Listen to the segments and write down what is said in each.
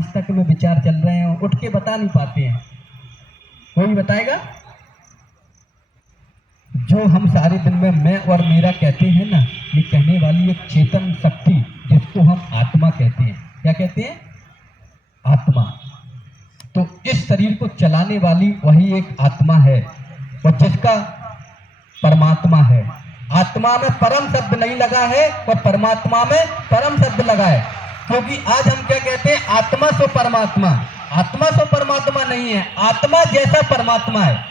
मस्तक में विचार चल रहे हैं, उठ के बता नहीं पाते हैं। कोई बताएगा? जो हम सारे दिन में मैं और मेरा कहते हैं ना, ये कहने वाली एक चेतन शक्ति जिसको हम आत्मा कहते हैं। क्या कहते हैं? आत्मा। तो इस शरीर को चलाने वाली वही एक आत्मा है और जिसका परमात्मा है। आत्मा में परम शब्द नहीं लगा है और परमात्मा में परम शब्द लगा है, क्योंकि आज हम क्या कहते हैं? आत्मा सो परमात्मा। आत्मा सो परमात्मा नहीं है, आत्मा जैसा परमात्मा है।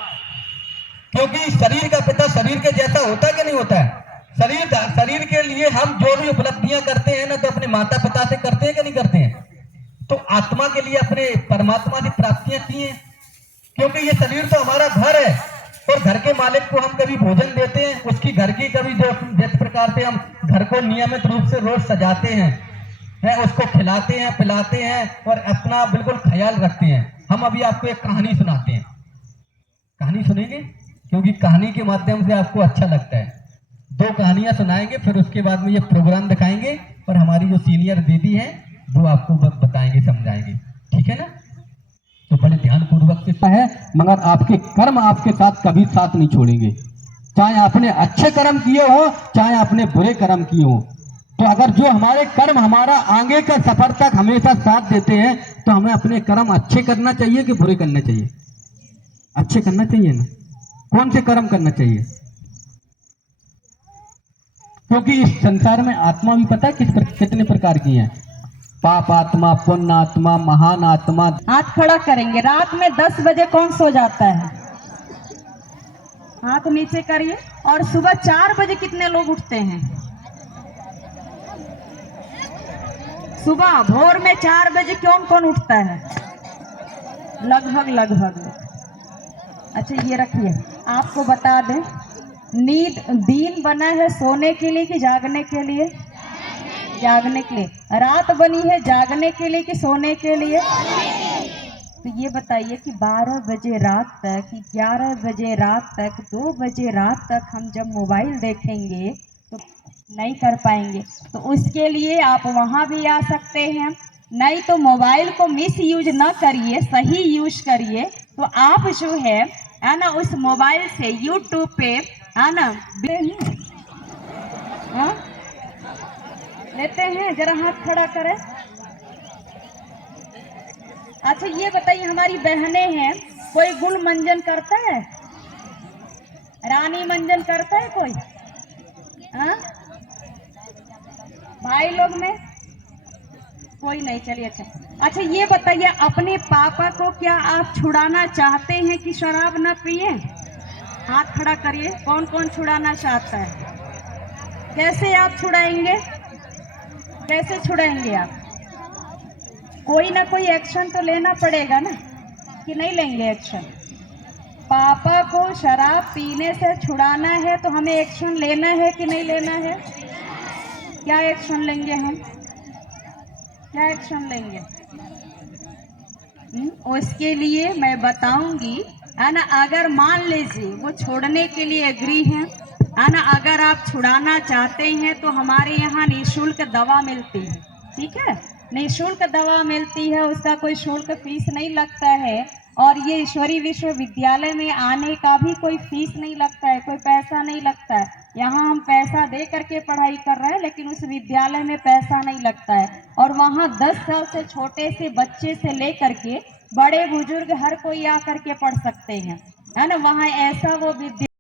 क्योंकि शरीर का पिता शरीर के जैसा होता है कि नहीं होता है? शरीर के लिए हम जो भी उपलब्धियां करते हैं ना, तो अपने माता पिता से करते हैं कि नहीं करते हैं? तो आत्मा के लिए अपने परमात्मा से प्राप्तियां की हैं, क्योंकि ये शरीर तो हमारा घर है और घर के मालिक को हम कभी भोजन देते हैं, उसकी घर की कभी जिस प्रकार से हम घर को नियमित रूप से रोज सजाते हैं, उसको खिलाते हैं, पिलाते हैं और अपना बिल्कुल ख्याल रखते हैं। हम अभी आपको एक कहानी सुनाते हैं। कहानी सुनेंगे? क्योंकि कहानी के माध्यम से आपको अच्छा लगता है। 2 कहानियां सुनाएंगे, फिर उसके बाद में ये प्रोग्राम दिखाएंगे और हमारी जो सीनियर दीदी है वो आपको बताएंगे, समझाएंगे। ठीक है ना? तो बड़े ध्यान पूर्वक से है, मगर आपके कर्म आपके साथ कभी साथ नहीं छोड़ेंगे। चाहे आपने अच्छे कर्म किए हो, चाहे आपने बुरे कर्म किए हो। तो अगर जो हमारे कर्म हमारा आगे का सफर तक हमेशा साथ देते हैं, तो हमें अपने कर्म अच्छे करना चाहिए कि बुरे करना चाहिए? अच्छे करना चाहिए ना। कौन से कर्म करना चाहिए? क्योंकि इस संसार में आत्मा भी पता है कितने प्रकार की है? पाप आत्मा, पुण्य आत्मा, महान आत्मा। हाथ खड़ा करेंगे। रात में 10 बजे कौन सो जाता है? हाथ नीचे करिए। और सुबह 4 बजे कितने लोग उठते हैं? सुबह भोर में 4 बजे कौन कौन उठता है? लगभग। अच्छा ये रखिए, आपको बता दें, नींद दिन बना है सोने के लिए कि जागने के लिए? जागने के लिए। रात बनी है जागने के लिए कि सोने के लिए? तो ये बताइए कि 12 बजे रात तक, 11 बजे रात तक, 2 बजे रात तक हम जब मोबाइल देखेंगे तो नहीं कर पाएंगे। तो उसके लिए आप वहाँ भी आ सकते हैं। नहीं तो मोबाइल को मिस यूज ना करिए, सही यूज करिए। तो आप जो है ना, उस मोबाइल से यूट्यूब पे है ना हाँ? लेते हैं? जरा हाथ खड़ा करें। अच्छा ये बताइए, हमारी बहनें हैं, कोई गुल मंजन करता है? रानी मंजन करता है कोई? हाँ? भाई लोग में कोई नहीं। चलिए अच्छा ये बताइए, अपने पापा को क्या आप छुड़ाना चाहते हैं कि शराब न पिए? हाथ खड़ा करिए। कौन कौन छुड़ाना चाहता है? कैसे आप छुड़ाएंगे? कैसे छुड़ाएंगे आप? कोई ना कोई एक्शन तो लेना पड़ेगा ना, कि नहीं लेंगे एक्शन? पापा को शराब पीने से छुड़ाना है तो हमें एक्शन लेना है कि नहीं लेना है? क्या एक्शन लेंगे हम? क्या एक्शन लेंगे? उसके लिए मैं बताऊंगी, है ना। अगर मान लीजिए वो छोड़ने के लिए एग्री है ना, अगर आप छुड़ाना चाहते हैं तो हमारे यहाँ निःशुल्क दवा मिलती है। ठीक है? निःशुल्क दवा मिलती है, उसका कोई शुल्क फीस नहीं लगता है। और ये ईश्वरी विश्वविद्यालय में आने का भी कोई फीस नहीं लगता है, कोई पैसा नहीं लगता है। यहाँ हम पैसा दे करके पढ़ाई कर रहे हैं, लेकिन उस विद्यालय में पैसा नहीं लगता है। और वहाँ 10 साल से छोटे से बच्चे से लेकर के बड़े बुजुर्ग हर कोई आकर के पढ़ सकते हैं, है ना। वहाँ ऐसा वो विद्या